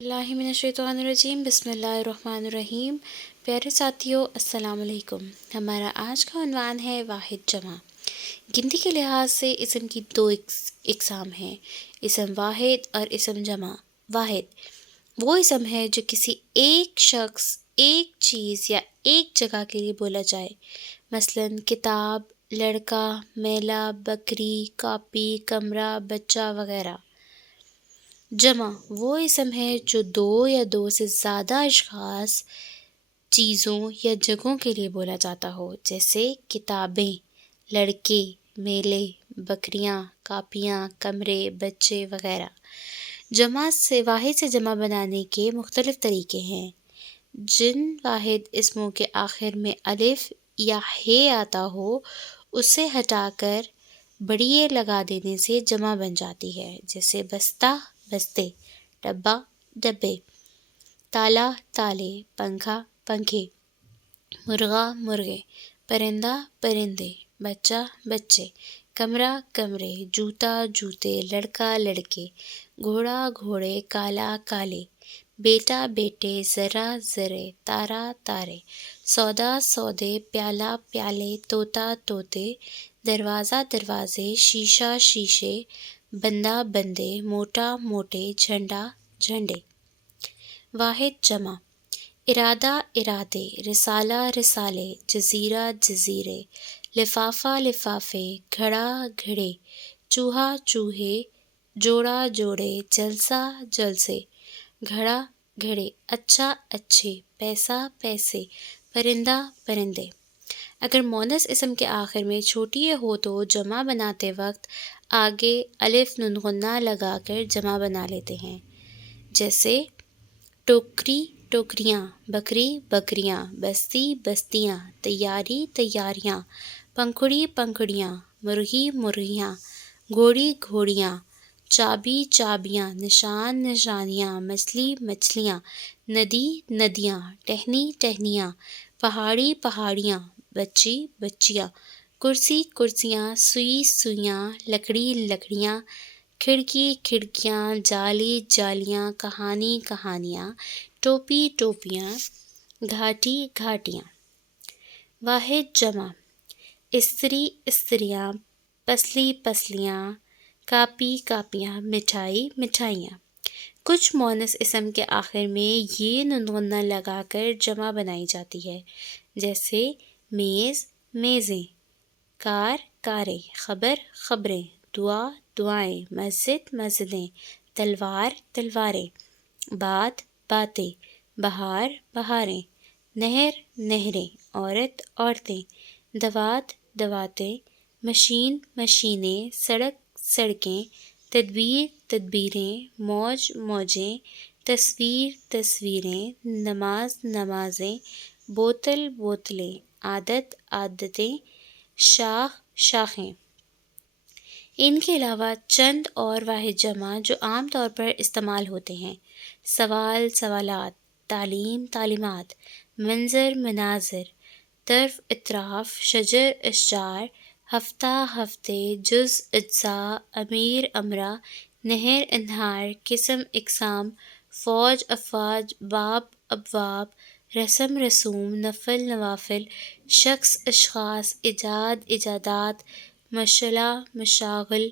اللہ من الشیطان الرجیم بسم اللہ الرحمن الرحیم۔ پیارے ساتھیوں السلام علیکم۔ ہمارا آج کا عنوان ہے واحد جمع۔ گنتی کے لحاظ سے اسم کی دو اقسام ہیں، اسم واحد اور اسم جمع۔ واحد وہ اسم ہے جو کسی ایک شخص، ایک چیز یا ایک جگہ کے لیے بولا جائے، مثلا کتاب، لڑکا، میلہ، بکری، کاپی، کمرہ، بچہ وغیرہ۔ جمع وہ اسم ہے جو دو یا دو سے زیادہ اشخاص، چیزوں یا جگہوں کے لیے بولا جاتا ہو، جیسے کتابیں، لڑکے، میلے، بکریاں، کاپیاں، کمرے، بچے وغیرہ۔ جمع سے واحد سے جمع بنانے کے مختلف طریقے ہیں۔ جن واحد اسموں کے آخر میں الف یا ہے آتا ہو اسے ہٹا کر بڑی اے لگا دینے سے جمع بن جاتی ہے، جیسے بستہ، بستے، ڈبہ، ڈبے، تالا، تالے، پنکھا، پنکھے، مرغا، مرغے، پرندہ، پرندے، بچہ، بچے، کمرہ، کمرے، جوتا، جوتے، لڑکا، لڑکے، گھوڑا، گھوڑے، کالا، کالے، بیٹا، بیٹے، ذرہ، ذرے، تارا، تارے، سودا، سودے، پیالہ، پیالے، طوطا، طوطے، دروازہ، دروازے، شیشہ، شیشے، بندہ، بندے، موٹا، موٹے، جھنڈا، جھنڈے۔ واحد جمع ارادہ، ارادے، رسالہ، رسالے، جزیرہ، جزیرے، لفافہ، لفافے، گھڑا، گھڑے، چوہا، چوہے، جوڑا، جوڑے، جلسہ، جلسے، گھڑا، گھڑے، اچھا، اچھے، پیسہ، پیسے، پرندہ، پرندے۔ اگر مونث اسم کے آخر میں چھوٹی اے ہو تو جمع بناتے وقت آگے الف نون غنہ لگا کر جمع بنا لیتے ہیں، جیسے ٹوکری، ٹوکریاں، بکری، بکریاں، بستی، بستیاں، تیاری، تیاریاں، پنکھڑی، پنکھڑیاں، مرغی، مرغیاں، گھوڑی، گھوڑیاں، چابی، چابیاں، نشان، نشانیاں، مچھلی، مچھلیاں، ندی، ندیاں، ٹہنی، ٹہنیاں، پہاڑی، پہاڑیاں، بچی، بچیاں، کرسی، کرسیاں، سوئی، سوئیاں، لکڑی، لکڑیاں، کھڑکی، کھڑکیاں، جالی، جالیاں، کہانی، کہانیاں، ٹوپی، ٹوپیاں، گھاٹی، گھاٹیاں۔ واحد جمع استری، استریاں، پسلی، پسلیاں، کاپی، کاپیاں، مٹھائی، مٹھائیاں۔ کچھ مونث اسم کے آخر میں یہ نون غنہ لگا کر جمع بنائی جاتی ہے، جیسے میز، میزیں، کار، کاریں، خبر، خبریں، دعا، دعائیں، مسجد، مسجدیں، تلوار، تلواریں، بات، باتیں، بہار، بہاریں، نہر، نہریں، عورت، عورتیں، دوات، دواتیں، مشین، مشینیں، سڑک، سڑکیں، تدبیر، تدبیریں، موج، موجیں، تصویر، تصویریں، نماز، نمازیں، بوتل، بوتلیں، عادت، عادتیں، شاخ، شاخیں۔ ان کے علاوہ چند اور واحد جمع جو عام طور پر استعمال ہوتے ہیں: سوال، سوالات، تعلیم، تعلیمات، منظر، مناظر، طرف، اطراف، شجر، اشجار، ہفتہ، ہفتے، جز، اجزاء، امیر، امرا، نہر، انہار، قسم، اقسام، فوج، افواج، باب، ابواب، رسم، رسوم، نفل، نوافل، شخص، اشخاص، ایجاد، ایجادات، مشغلہ، مشاغل،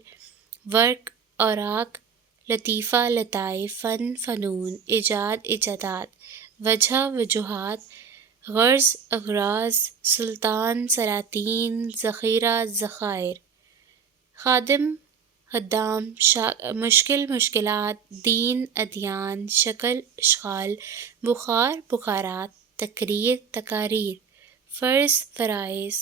ورق، اوراق، لطیفہ، لطائف، فن، فنون، ایجاد، ایجادات، وجہ، وجوہات، غرض، اغراض، سلطان، سلاطین، ذخیرہ، ذخائر، خادم، خدام، مشکل، مشکلات، دین، ادیان، شکل، اشکال، بخار، بخارات، تقریر، تقاریر، فرض، فرائض،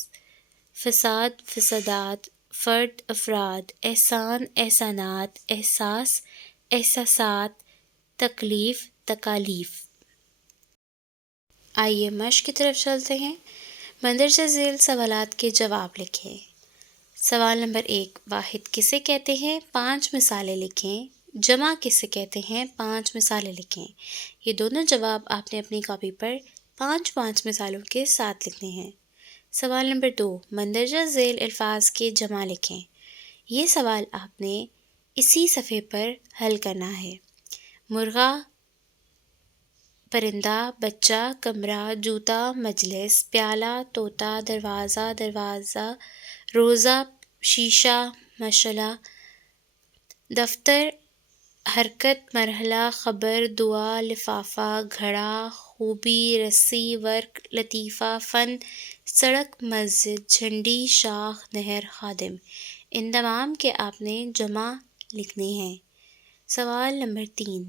فساد، فسادات، فرد، افراد، احسان، احسانات، احساس، احساسات، تکلیف، تکالیف۔ آئیے مشق کی طرف چلتے ہیں۔ مندرجہ ذیل سوالات کے جواب لکھیں۔ سوال نمبر 1، واحد کسے کہتے ہیں؟ 5 مثالیں لکھیں۔ جمع کسے کہتے ہیں؟ 5 مثالیں لکھیں۔ یہ دونوں جواب آپ نے اپنی کاپی پر 5 مثالوں کے ساتھ لکھنے ہیں۔ سوال نمبر 2، مندرجہ ذیل الفاظ کے جمع لکھیں۔ یہ سوال آپ نے اسی صفحے پر حل کرنا ہے۔ مرغا، پرندہ، بچہ، کمرہ، جوتا، مجلس، پیالہ، طوطا، دروازہ، دروازہ، روزہ، شیشہ، مشعلہ، دفتر، حرکت، مرحلہ، خبر، دعا، لفافہ، گھڑا، خوبی، رسی، ورق، لطیفہ، فن، سڑک، مسجد، جھنڈی، شاخ، نہر، خادم۔ ان تمام کے آپ نے جمع لکھنے ہیں۔ سوال نمبر 3،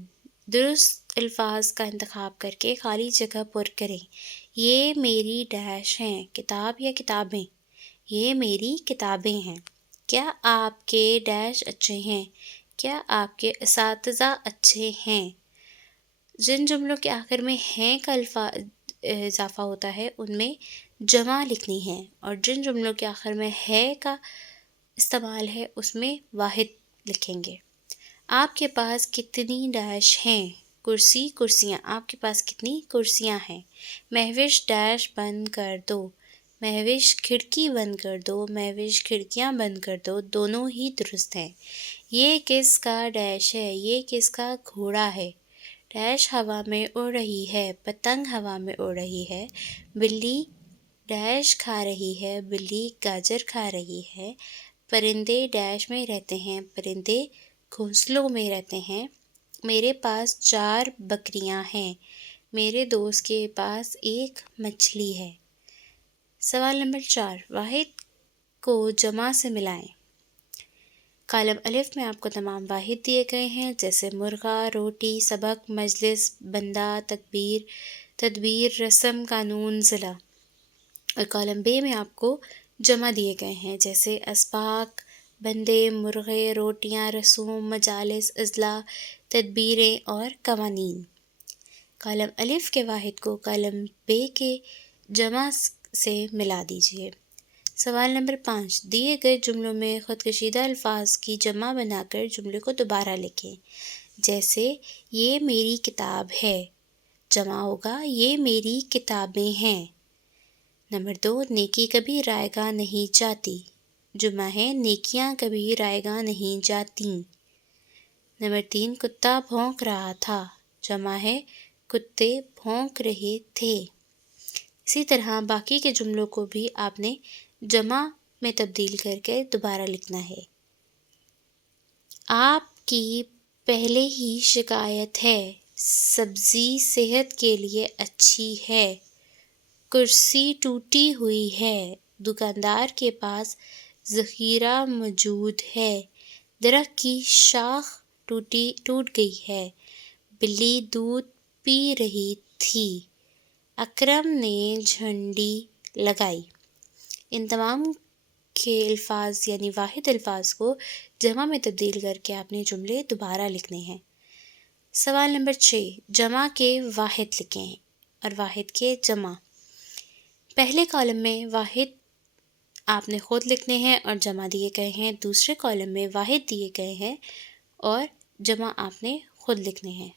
درست الفاظ کا انتخاب کر کے خالی جگہ پر کریں۔ یہ میری ڈیش ہیں، کتاب یا کتابیں؟ یہ میری کتابیں ہیں۔ کیا آپ کے ڈیش اچھے ہیں؟ کیا آپ کے اساتذہ اچھے ہیں؟ جن جملوں کے آخر میں ہیں کا اضافہ ہوتا ہے ان میں جمع لکھنی ہے، اور جن جملوں کے آخر میں ہے کا استعمال ہے اس میں واحد لکھیں گے۔ آپ کے پاس کتنی ڈیش ہیں؟ کرسی، کرسیاں۔ آپ کے پاس کتنی کرسیاں ہیں؟ مہوش ڈیش بند کر دو، مہوش کھڑکی بند کر دو، مہوش کھڑکیاں بند کر دو، دونوں ہی درست ہیں۔ یہ کس کا ڈیش ہے؟ یہ کس کا گھوڑا ہے؟ ڈیش ہوا میں اڑ رہی ہے، پتنگ ہوا میں اڑ رہی ہے۔ بلی ڈیش کھا رہی ہے، بلی گاجر کھا رہی ہے۔ پرندے ڈیش میں رہتے ہیں، پرندے گھونسلوں میں رہتے ہیں۔ میرے پاس 4 بکریاں ہیں، میرے دوست کے پاس 1 مچھلی ہے۔ سوال نمبر 4، واحد کو جمع سے ملائیں۔ کالم الف میں آپ کو تمام واحد دیے گئے ہیں، جیسے مرغا، روٹی، سبق، مجلس، بندہ، تدبیر، رسم، قانون، ضلع۔ اور کالم بے میں آپ کو جمع دیے گئے ہیں، جیسے اسباق، بندے، مرغے، روٹیاں، رسوم، مجالس، اضلاع، تدبیریں اور قوانین۔ کالم الف کے واحد کو کالم بے کے جمع سے ملا دیجیے۔ سوال نمبر 5، دیے گئے جملوں میں خود کشیدہ الفاظ کی جمع بنا کر جملے کو دوبارہ لکھیں، جیسے یہ میری کتاب ہے، جمع ہوگا یہ میری کتابیں ہیں۔ نمبر 2، نیکی کبھی رائے گاہ نہیں جاتی، جمع ہے نیکیاں کبھی رائے گاہ نہیں جاتیں۔ نمبر 3، کتا بھونک رہا تھا، جمع ہے کتے بھونک رہے تھے۔ اسی طرح باقی کے جملوں کو بھی آپ نے جمع میں تبدیل کر کے دوبارہ لکھنا ہے۔ آپ کی پہلے ہی شکایت ہے، سبزی صحت کے لیے اچھی ہے، کرسی ٹوٹی ہوئی ہے، دکاندار کے پاس ذخیرہ موجود ہے، درخت کی شاخ ٹوٹ گئی ہے، بلی دودھ پی رہی تھی، اکرم نے جھنڈی لگائی۔ ان تمام کے الفاظ یعنی واحد الفاظ کو جمع میں تبدیل کر کے آپ نے جملے دوبارہ لکھنے ہیں۔ سوال نمبر 6، جمع کے واحد لکھیں اور واحد کے جمع۔ پہلے کالم میں واحد آپ نے خود لکھنے ہیں اور جمع دیے گئے ہیں، دوسرے کالم میں واحد دیے گئے ہیں اور جمع آپ نے خود لکھنے ہیں۔